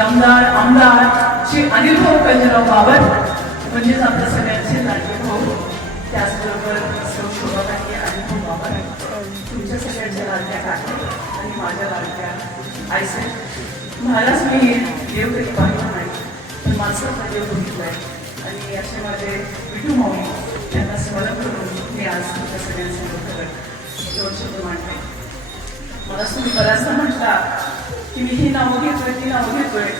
आमदार श्री अनिल भाऊ बाबर म्हणजेच आपल्या सगळ्यांचे लाडके भाऊ त्याचबरोबर सौ शोभाताई भाऊ बाबर तुमच्या सगळ्यांच्या लाडक्या काका आणि माझ्या लाडक्या. आईसे महाराज मी देव कधी पाहिलं नाही बघितलं आहे. आणि असे माझे विठू माऊली त्यांना स्मरण करून मी आज तुमच्या सगळ्यांसमोर दोन शब्द मांडले मला तुम्ही बऱ्याचदा म्हटला की मी ही नावं घेतोय ती नावं घेतोय.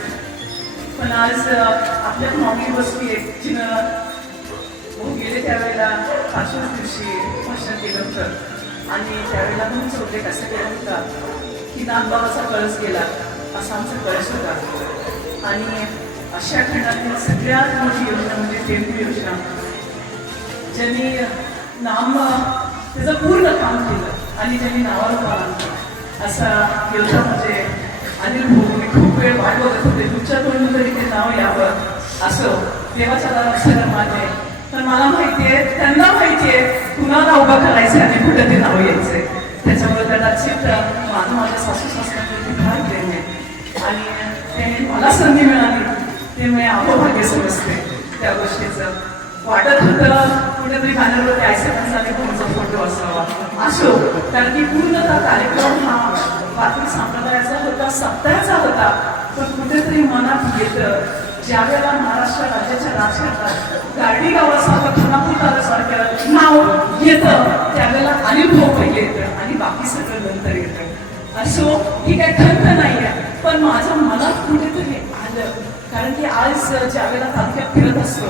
पण आज आपल्या मामी बसली आहे जिनं गेले त्यावेळेला पाचव्याच दिवशी भाषण केलं होतं. आणि त्यावेळेला म्हणून उल्लेख असं केला होता की नागबाबाचा कळस गेला. असा आमचा कळस होता. आणि अशा खंडातील सगळ्यात मोठी योजना म्हणजे टेंबू योजना. ज्यांनी नाम त्याचं पूर्ण काम केलं आणि ज्यांनी नावाला पालन केलं. असा योद्धा म्हणजे अनिल भाऊ. मी खूप वेळ वाट बघत होते. तुमच्या तोंडून तरी ते नाव यावं असं देवाच्या दारात सगळं मान्य आहे मला माहिती आहे त्यांना माहिती आहे कुणाला उभा करायचं आणि कुठं ते नाव यायचंय त्याच्यामुळे कदाचित माझं माझ्या सासू सासऱ्यांना फार प्रेम आहे. आणि त्यांनी मला संधी मी अहोभाग्य समजते त्या गोष्टीचं. वाटत होतं कुठेतरी बॅनरवर द्यायचं झाले तुमचा फोटो असावा. असो कारण की पूर्णतः कार्यक्रम हा पाटील संप्रदायाचा होता सप्ताहाचा होता. पण कुठेतरी मनात येतं ज्या वेळेला महाराष्ट्र राज्याच्या राजकारणात गाडी गावासारखं खानापूर तालुक्यासारखं नाव येतं त्यावेळेला अनुभव पहिले येतं आणि बाकी सगळं नंतर येतं. असो ही काही खंत नाही आहे पण माझ्या मनात कारण की आज ज्या वेळेला तालुक्यात फिरत असतो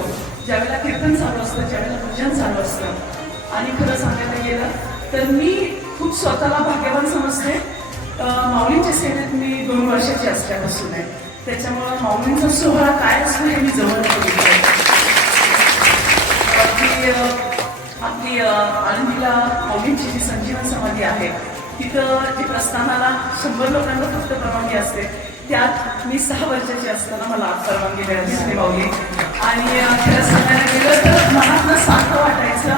ज्या वेळेला कीर्तन चालू असतं ज्यावेळेला पूजन चालू असतं आणि खरं सांगायला गेलं तर मी खूप स्वतःला भाग्यवान समजते. माऊलींच्या सेवेत मी दोन वर्षाची असल्यापासून आहे. त्याच्यामुळं माऊलींचा सोहळा काय असतो हे मी जवळ बघितलंय. आपली आनंदीला माऊलींची जी संजीवन समाधी आहे तिथं जी प्रस्थानाला शंभर लोकांना फक्त परवानगी असते. त्यात मी सहा वर्षाची असताना मला परवानगी मिळाली माऊली आणि अं, खरं सांगायला गेलं तर मनातनं सारखं वाटायचं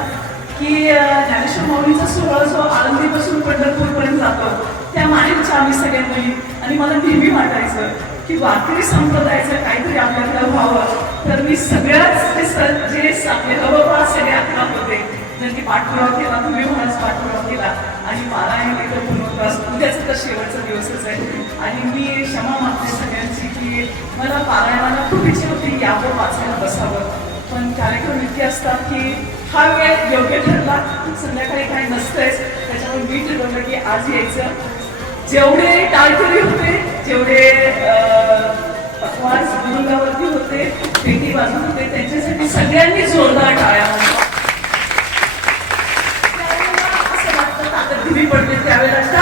की ज्ञानेश्वर माऊलीचा सोहळा जो आळंदीपासून पंढरपूरपर्यंत जातो त्या मानेच्या आम्ही सगळ्या मुली. आणि मला नेहमी वाटायचं की वारकरी संप्रदायाचं काहीतरी आपल्याकडे व्हावं. तर मी सगळ्याच ते सर जे स- आपले हवं सगळे होते. होते ज्यांनी पाठपुरावा केला तुम्ही म्हणाच पाठपुरावा केला. आणि मला हे बस उद्याचा म्हणजे तर शेवटचा दिवसच आहे. आणि मी क्षमा मागते सगळ्यांची की मला पारायणाला खूप इच्छा होती यावर वाचायला बसावं. पण कार्यक्रम इतके असतात की हा वेळ योग्य ठरला. संध्याकाळी काही नसतंच त्याच्यामुळे मी ठरवलं की आज यायचं. जेवढे टाळकरी होते जेवढे अं, पकवान होते पेटी वाजत होते त्यांच्यासाठी सगळ्यांनी जोरदार टाळ्या असं वाटतं ताकद दिली पडते त्यावेळेला.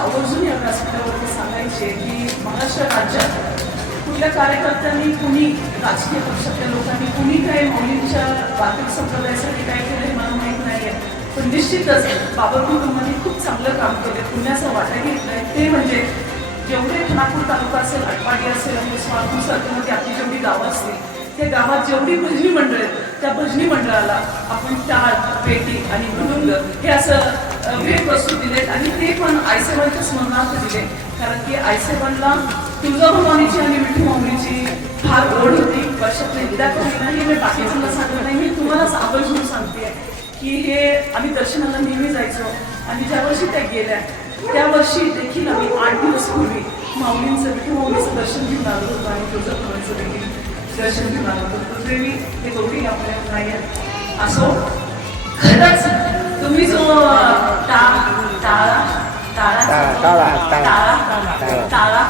आवर्जून या व्यासपीठावरती सांगायचे की महाराष्ट्र राज्यात कुठल्या कार्यकर्त्यांनी कुणी राजकीय पक्षातल्या लोकांनी कुणी काही मौलींच्या वाहतूक संप्रदायासाठी काय केलं हे मला माहीत नाही आहे पण निश्चितच बाबर कुटुंबाने खूप चांगलं काम केलं पुण्याचा वाटा घेतलाय. ते म्हणजे जेवढे खानापूर तालुका असेल अटपाडी असेल आणि स्वातूर सरकारमध्ये आपली जेवढी गावं असतील त्या गावात जेवढी भजनी मंडळ आहेत त्या भजनी मंडळाला आपण टाळ पेटी आणि मृदुंग हे असं वेग वस्तू दिलेत आणि ते पण आयसेबांच्या स्मरणार्थ दिले कारण की आयसेबांना तुळजाभवानीची आणि विठू माऊलीची फार ओढ होती. वर्षातले एकदा काही नाही मी बाकीच्यांना सांगत नाही. मी तुम्हालाच आवर्जून सांगते की हे आम्ही दर्शनाला नेहमी जायचो आणि ज्या वर्षी त्या गेल्या त्या वर्षी देखील आम्ही आठ दिवस पूर्वी माऊलींचं विठू माऊलीचं दर्शन घेऊन आलो होतो आणि तुळजाभवानीचं देखील दर्शन घेऊन आलो होतो. दुर्दैवी हे दोघेही आपल्याला नाही असो. खरंच तुम्ही जो टाळा टाळा टाळा, टाळा. टाळा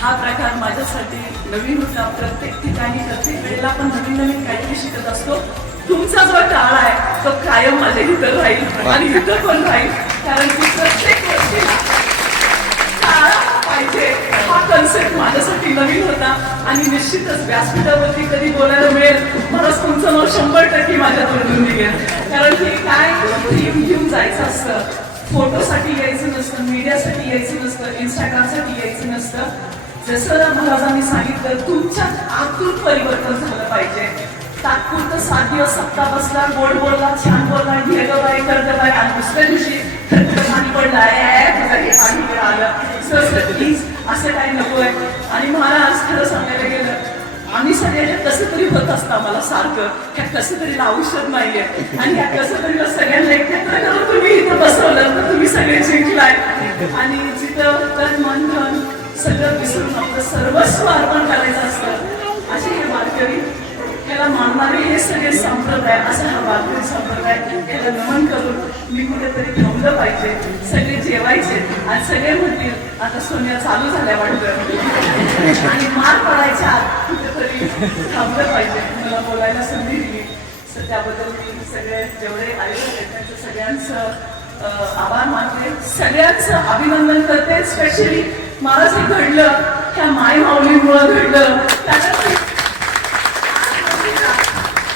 हा प्रकार माझ्यासाठी नवीन होता. प्रत्येक ठिकाणी प्रत्येक वेळेला आपण नवीन नवीन काहीतरी शिकत असतो. तुमचा जो टाळा आहे तो कायम माझ्या इथं राहील आणि इथं पण राहील. कारण की प्रत्येक वर्षी टाळा पाहिजे. हा कन्सेप्ट माझ्यासाठी नवीन होता आणि निश्चितच व्यासपीठावरती कधी बोलायला मिळेल म्हणूनच तुमचं नाव शंभर टक्के माझ्या तोंडून निघेल. कारण की काय थीम घेऊन जायचं असतं. फोटोसाठी यायचं नसतं मीडियासाठी यायचं नसतं इंस्टाग्रामसाठी यायचं नसतं. जसं महाराजांनी सांगितलं तुमच्या आतून परिवर्तन झालं पाहिजे. तात्पुरतं साध्य दिवस सप्ताह बसला गोड बोलला छान बोलला घेलं बाय करत बाय आणि दुसऱ्या दिवशी पाणी पडलं. आहे, हे पाणी आलं सर सर प्लीज असं काही नको आहे आणि महाराज खरं सांगायला गेलं आम्ही सगळ्याच्या कसं तरी होत असतं आम्हाला सारखं. ह्या कसं तरी औषध नाहीये. आणि ह्या कसं तरी सगळ्यांना एकत्र करून तुम्ही इथं बसवलं तर तुम्ही सगळे जिंकलाय. आणि जिथं तन मन धन सगळं विसरून आपलं सर्वस्व अर्पण करायचं असतं असे हे वारकरी त्याला मानणारे हे सगळे संप्रदाय असा हा वारकरी संप्रदाय त्याला नमन करून मी कुठेतरी थांबलं पाहिजे सगळे जेवायचे आणि सगळे म्हणतील आता सोन्या चालू झाल्या वाटतं. आणि मार पडायच्या तरी थांबलं पाहिजे. मला बोलायला संधी दिली. तर त्याबद्दल मी सगळे जेवढे आलेले आहेत त्यांचं सगळ्यांचं आभार मानते. सगळ्यांचं अभिनंदन करते. स्पेशली मला जे घडलं त्या माय माऊलीमुळं घडलं. त्याच्यात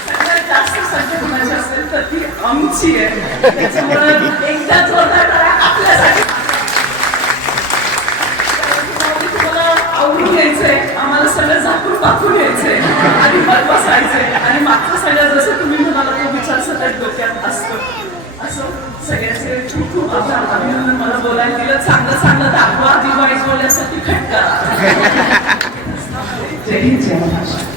सगळ्यात जास्त संख्या कोणाची असेल तर ती आमची आहे. त्याच्यामुळं एकदा जोरदार करा आपल्यासाठी तुम्हाला आवडून यायचंय आम्हाला झाकून पाकून यायचंय आणि मग बसायचंय आणि मागचं सगळं जसं तुम्ही म्हणाला तो विचार सतत डोक्यात असतो. असं सगळ्याचे खूप खूप आभार. अभिनंदन. मला बोलायला दिलं. चांगलं चांगलं दाखवा. दिवाळी बोलण्यासाठी खट करा जय हिंद जय महाराष्ट्र.